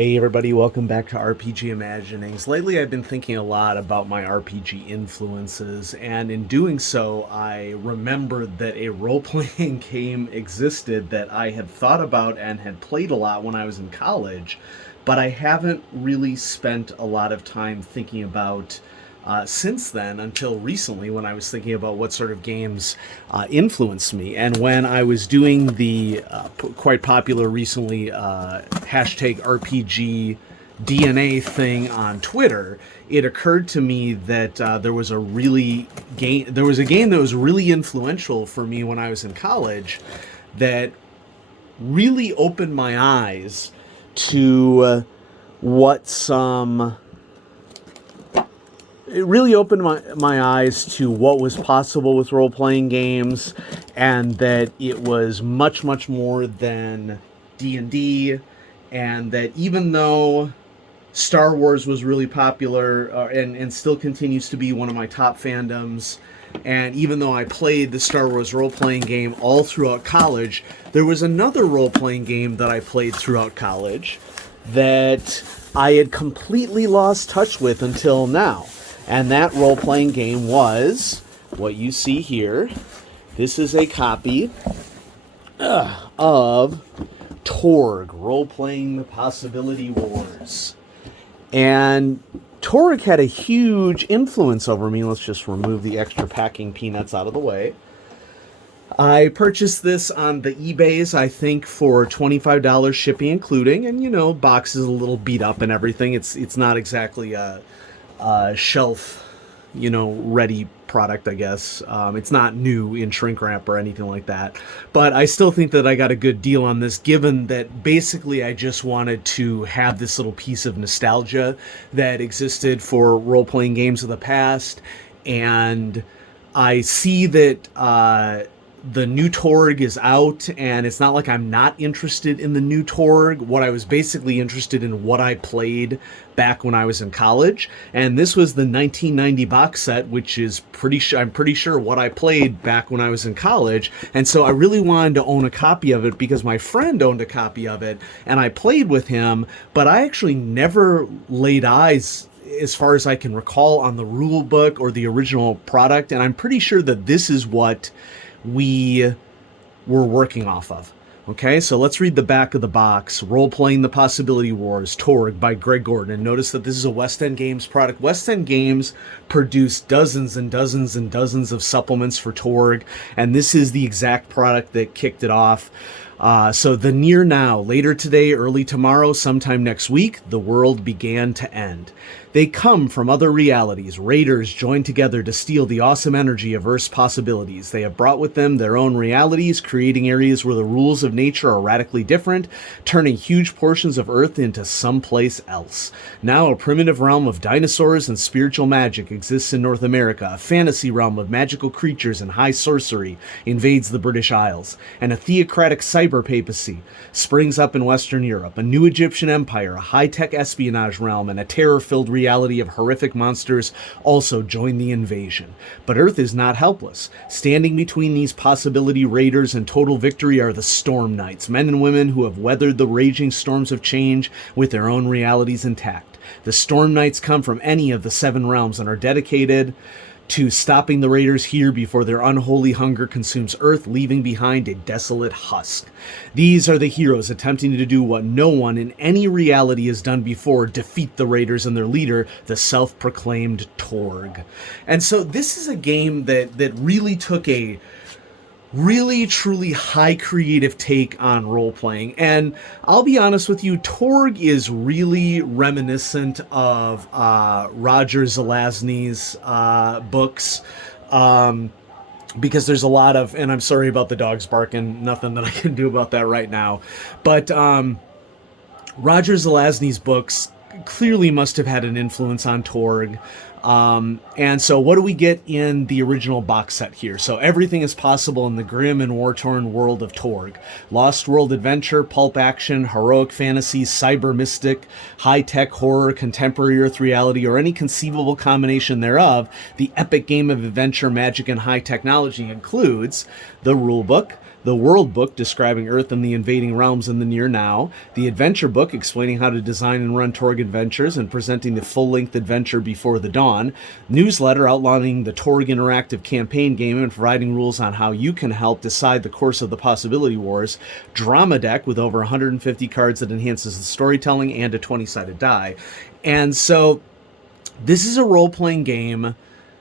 Hey everybody, welcome back to RPG Imaginings. Lately I've been thinking a lot about my RPG influences, and in doing so I remembered that a role-playing game existed that I had thought about and had played a lot when I was in college, but I haven't really spent a lot of time thinking about since then until recently when I was thinking about what sort of games influenced me. And when I was doing the quite popular recently hashtag RPGDNA thing on Twitter, it occurred to me that there was a game that was really influential for me when I was in college that really opened my eyes to what some it really opened my eyes to what was possible with role-playing games, and that it was much, much more than D&D, and that even though Star Wars was really popular and still continues to be one of my top fandoms, and even though I played the Star Wars role-playing game all throughout college, there was another role-playing game that I played throughout college that I had completely lost touch with until now. And that role-playing game was what you see here. This is a copy of Torg, Role-Playing the Possibility Wars. And Torg had a huge influence over me. Let's just remove the extra packing peanuts out of the way. I purchased this on the eBays, I think, for $25 shipping including. And, you know, box is a little beat up and everything. It's not exactly a shelf, ready product, I guess. It's not new in shrink wrap or anything like that. But I still think that I got a good deal on this, given that basically I just wanted to have this little piece of nostalgia that existed for role-playing games of the past. And I see that the new Torg is out, and it's not like I'm not interested in the new Torg. What I was basically interested in what I played back when I was in college, and this was the 1990 box set, which is I'm pretty sure what I played back when I was in college. And so I really wanted to own a copy of it because my friend owned a copy of it, and I played with him, but I actually never laid eyes, as far as I can recall, on the rule book or the original product, and I'm pretty sure that this is what we were working off of. Okay, so let's read the back of the box. Role-Playing the Possibility Wars, Torg by Greg Gordon. And notice that this is a West End Games product. West End Games produced dozens and dozens and dozens of supplements for Torg, and this is the exact product that kicked it off. So the near now, later today, early tomorrow, sometime next week, the world began to end. They come from other realities. Raiders joined together to steal the awesome energy of Earth's possibilities. They have brought with them their own realities, creating areas where the rules of nature are radically different, turning huge portions of Earth into someplace else. Now a primitive realm of dinosaurs and spiritual magic exists in North America. A fantasy realm of magical creatures and high sorcery invades the British Isles. And a theocratic cyber papacy springs up in Western Europe. A new Egyptian empire, a high-tech espionage realm, and a terror-filled reality of horrific monsters also join the invasion. But Earth is not helpless. Standing between these possibility raiders and total victory are the Storm Knights, men and women who have weathered the raging storms of change with their own realities intact. The Storm Knights come from any of the 7 realms and are dedicated to stopping the raiders here before their unholy hunger consumes Earth, leaving behind a desolate husk. These are the heroes attempting to do what no one in any reality has done before: defeat the raiders and their leader, the self-proclaimed Torg. And so this is a game that really took a really truly high creative take on role-playing. And I'll be honest with you, Torg is really reminiscent of Roger Zelazny's books, because there's a lot of, and I'm sorry about the dogs barking, nothing that I can do about that right now, but Roger Zelazny's books clearly must have had an influence on Torg. And so what do we get in the original box set here? So everything is possible in the grim and war-torn world of Torg. Lost world adventure, pulp action, heroic fantasy, cyber mystic, high-tech horror, contemporary Earth reality, or any conceivable combination thereof. The epic game of adventure, magic, and high technology includes the rulebook, the world book describing Earth and the invading realms in the near now, the adventure book explaining how to design and run Torg adventures and presenting the full-length adventure Before the Dawn, newsletter outlining the Torg interactive campaign game and providing rules on how you can help decide the course of the Possibility Wars, drama deck with over 150 cards that enhances the storytelling, and a 20-sided die. And so this is a role-playing game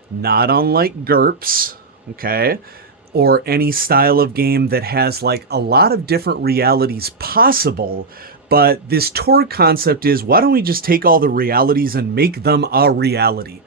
not unlike GURPS, okay, or any style of game that has like a lot of different realities possible. But this Torg concept is, why don't we just take all the realities and make them a reality?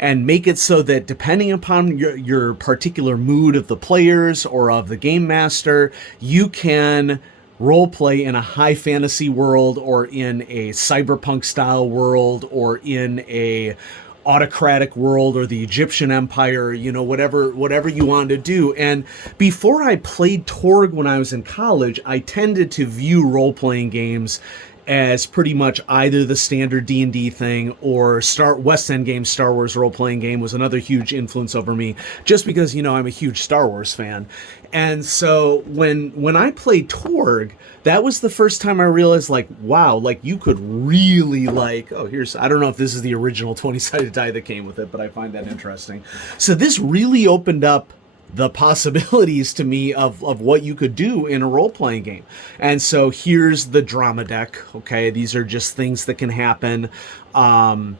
And make it so that depending upon your particular mood of the players or of the game master, you can role play in a high fantasy world, or in a cyberpunk style world, or in a autocratic world, or the Egyptian Empire, you know, whatever you want to do. And before I played Torg when I was in college, I tended to view role-playing games as pretty much either the standard D&D thing, or West End Games Star Wars role-playing game was another huge influence over me, just because, you know, I'm a huge Star Wars fan. And so when I played Torg, that was the first time I realized, like, wow, like, you could really, like, oh, here's, I don't know if this is the original 20-sided die that came with it, but I find that interesting. So this really opened up the possibilities to me of what you could do in a role-playing game. And so here's the drama deck, okay? These are just things that can happen that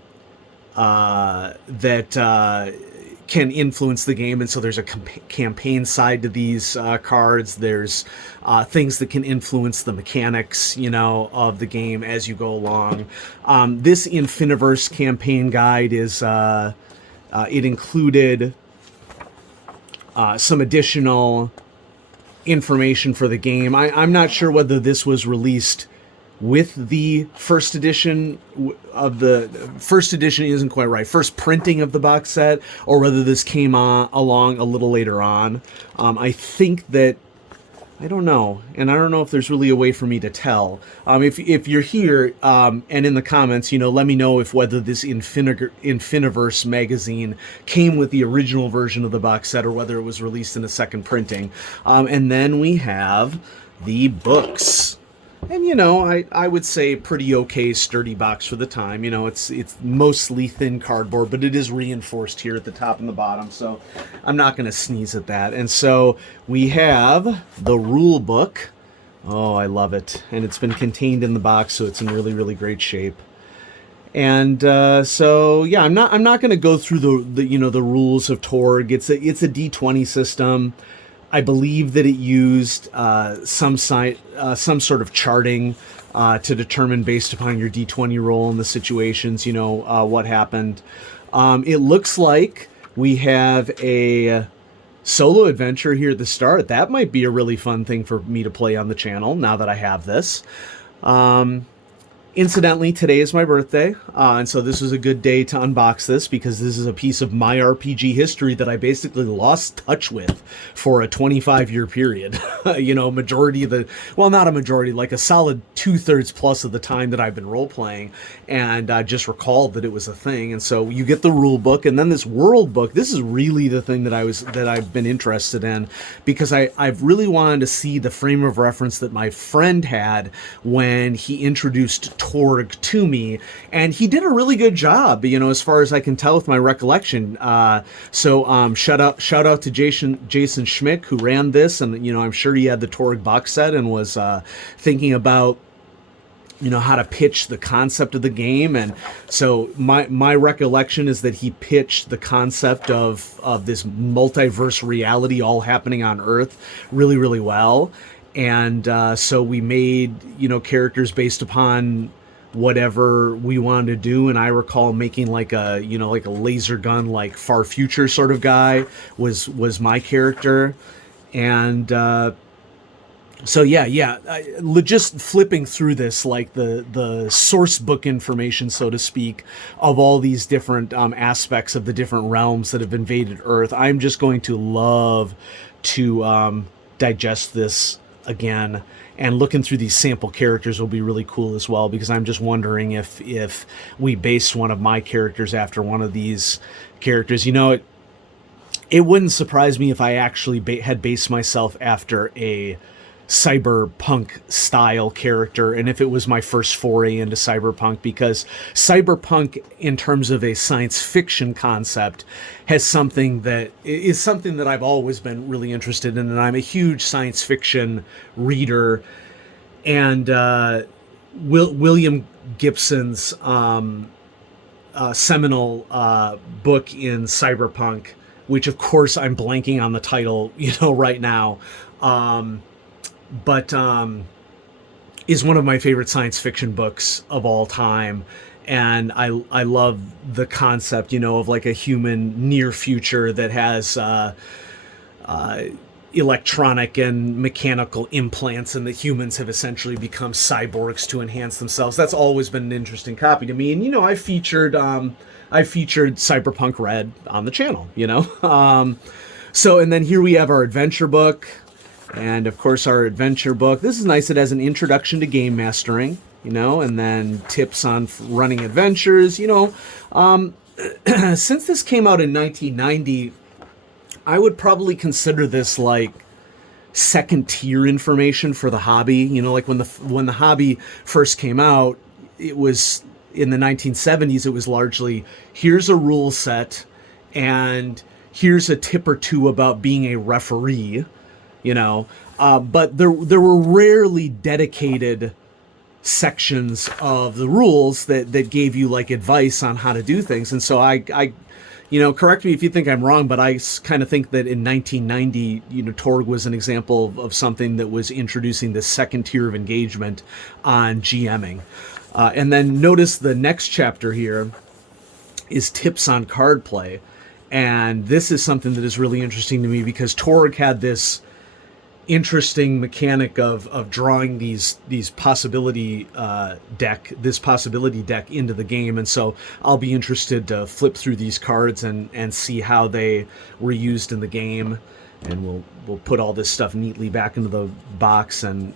can influence the game. And so there's a campaign side to these cards. There's things that can influence the mechanics, you know, of the game as you go along. This Infiniiverse campaign guide is, it included some additional information for the game. I'm not sure whether this was released with the first edition of the first edition isn't quite right. First printing of the box set, or whether this came along a little later on. I think that, I don't know, and I don't know if there's really a way for me to tell. If you're here and in the comments, you know, let me know if whether this Infiniverse magazine came with the original version of the box set, or whether it was released in a second printing. And then we have the books. And, you know, I would say pretty okay, sturdy box for the time. You know, it's mostly thin cardboard, but it is reinforced here at the top and the bottom, so I'm not going to sneeze at that. And so we have the rule book. Oh, I love it. And it's been contained in the box, so it's in really, really great shape. And so, yeah, I'm not going to go through the you know, the rules of Torg. It's a D20 system. I believe that it used some sort of charting to determine, based upon your D20 roll and the situations, you know, what happened. It looks like we have a solo adventure here at the start. That might be a really fun thing for me to play on the channel now that I have this. Incidentally, today is my birthday, and so this was a good day to unbox this, because this is a piece of my RPG history that I basically lost touch with for a 25-year period. You know, majority of the, well, not a majority, like a solid 2/3 plus of the time that I've been role-playing, and I just recalled that it was a thing. And so you get the rule book, and then this world book. This is really the thing that I've been interested in, because I've really wanted to see the frame of reference that my friend had when he introduced Torg to me, and he did a really good job, you know, as far as I can tell with my recollection. So shout out to Jason Schmick, who ran this, and, you know, I'm sure he had the Torg box set and was thinking about, you know, how to pitch the concept of the game. And so my recollection is that he pitched the concept of this multiverse reality all happening on Earth really, really well. And so we made, you know, characters based upon whatever we wanted to do. And I recall making like a, you know, like a laser gun, like far future sort of guy was my character. And so yeah, just flipping through this, like the source book information, so to speak, of all these different aspects of the different realms that have invaded Earth. I'm just going to love to digest this again, and looking through these sample characters will be really cool as well, because I'm just wondering if we base one of my characters after one of these characters. You know, it wouldn't surprise me if I actually had based myself after a cyberpunk style character, and if it was my first foray into cyberpunk, because cyberpunk in terms of a science fiction concept has something that is something that I've always been really interested in, and I'm a huge science fiction reader. And William Gibson's seminal book in cyberpunk, which of course I'm blanking on the title right now, but is one of my favorite science fiction books of all time. And I love the concept, of like a human near future that has electronic and mechanical implants, and the humans have essentially become cyborgs to enhance themselves. That's always been an interesting copy to me. And I featured Cyberpunk Red on the channel. So, and then here we have our adventure book. And of course, our adventure book. This is nice. It has an introduction to game mastering, and then tips on running adventures. Since this came out in 1990, I would probably consider this like second tier information for the hobby. Like when the hobby first came out, it was in the 1970s. It was largely, here's a rule set, and here's a tip or two about being a referee. But there were rarely dedicated sections of the rules that gave you like advice on how to do things. And so I correct me if you think I'm wrong, but I kind of think that in 1990, Torg was an example of something that was introducing this second tier of engagement on GMing. And then notice the next chapter here is tips on card play. And this is something that is really interesting to me because Torg had this interesting mechanic of drawing these possibility deck into the game. And so I'll be interested to flip through these cards and see how they were used in the game. And we'll put all this stuff neatly back into the box, and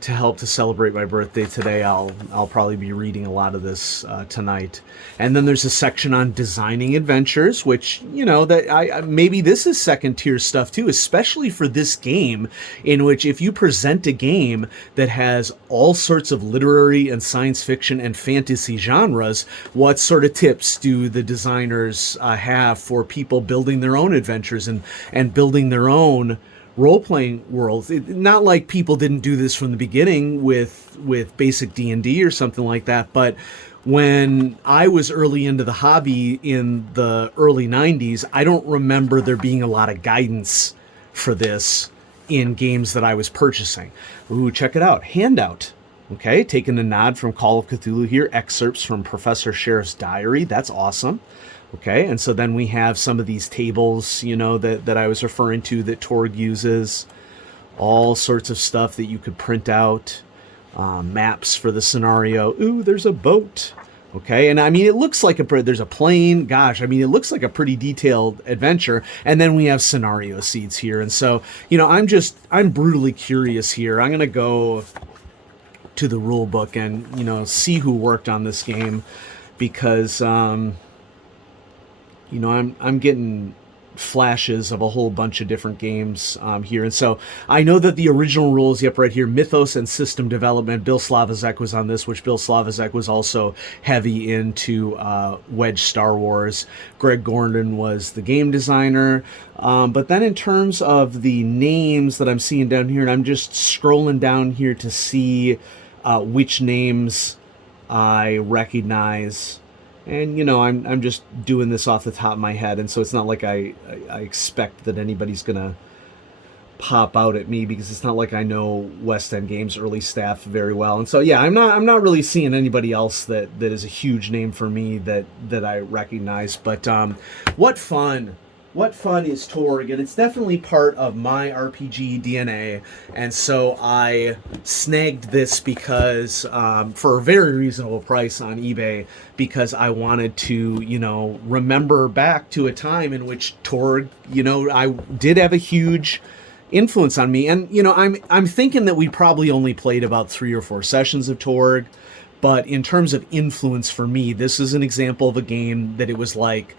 to help to celebrate my birthday today, I'll probably be reading a lot of this tonight. And then there's a section on designing adventures, which that I maybe this is second tier stuff too, especially for this game, in which if you present a game that has all sorts of literary and science fiction and fantasy genres, what sort of tips do the designers have for people building their own adventures and building their own role-playing worlds? Not like people didn't do this from the beginning with basic D&D or something like that, but when I was early into the hobby in the early 90s, I don't remember there being a lot of guidance for this in games that I was purchasing. Ooh, check it out. Handout. Okay, taking a nod from Call of Cthulhu here. Excerpts from Professor Sheriff's diary. That's awesome. Okay, and so then we have some of these tables, that I was referring to that Torg uses. All sorts of stuff that you could print out. Maps for the scenario. Ooh, there's a boat. Okay, and I mean, it looks like there's a plane. Gosh, I mean, it looks like a pretty detailed adventure. And then we have scenario seeds here. And so, I'm brutally curious here. I'm going to go to the rule book and, see who worked on this game, because, I'm getting flashes of a whole bunch of different games here. And so I know that the original rules, right here, Mythos and System Development, Bill Slavacek was on this, which Bill Slavacek was also heavy into Wedge Star Wars. Greg Gordon was the game designer. But then in terms of the names that I'm seeing down here, and I'm just scrolling down here to see which names I recognize. And, I'm just doing this off the top of my head, and so it's not like I expect that anybody's going to pop out at me, because it's not like I know West End Games early staff very well. And so, yeah, I'm not really seeing anybody else that is a huge name for me that I recognize. But what fun is Torg, and it's definitely part of my RPG DNA. And so I snagged this because for a very reasonable price on eBay, because I wanted to, remember back to a time in which Torg, I did have a huge influence on me. And, I'm thinking that we probably only played about 3 or 4 sessions of Torg, but in terms of influence for me, this is an example of a game that it was like,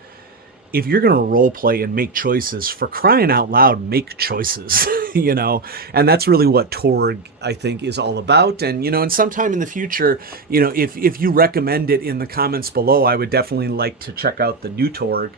if you're going to role play and make choices, for crying out loud, make choices, and that's really what Torg, I think, is all about. And, and sometime in the future, if you recommend it in the comments below, I would definitely like to check out the new Torg.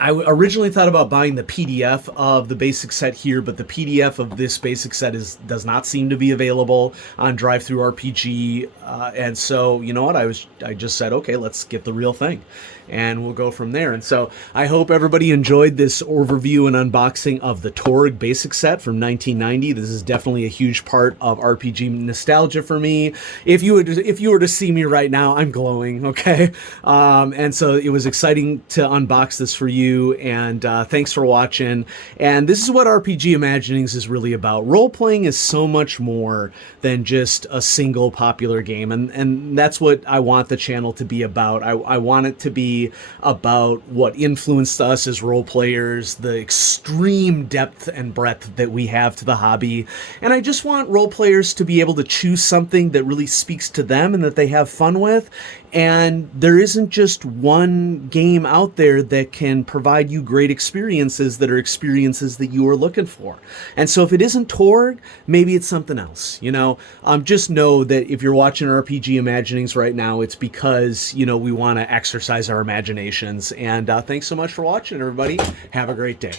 I originally thought about buying the PDF of the basic set here, but the PDF of this basic set does not seem to be available on DriveThruRPG, and so you know what? I just said, okay, let's get the real thing, and we'll go from there. And so I hope everybody enjoyed this overview and unboxing of the Torg basic set from 1990. This is definitely a huge part of RPG nostalgia for me. If you were to see me right now, I'm glowing. Okay, and so it was exciting to unbox this for you. And thanks for watching. And this is what RPG Imaginings is really about. Role-playing is so much more than just a single popular game, and that's what I want the channel to be about. I want it to be about what influenced us as role players, the extreme depth and breadth that we have to the hobby, and I just want role players to be able to choose something that really speaks to them and that they have fun with. And there isn't just one game out there that can provide you great experiences that are experiences that you are looking for. And so if it isn't Torg, maybe it's something else, just know that if you're watching RPG Imaginings right now, it's because, we want to exercise our imaginations. And thanks so much for watching, everybody. Have a great day.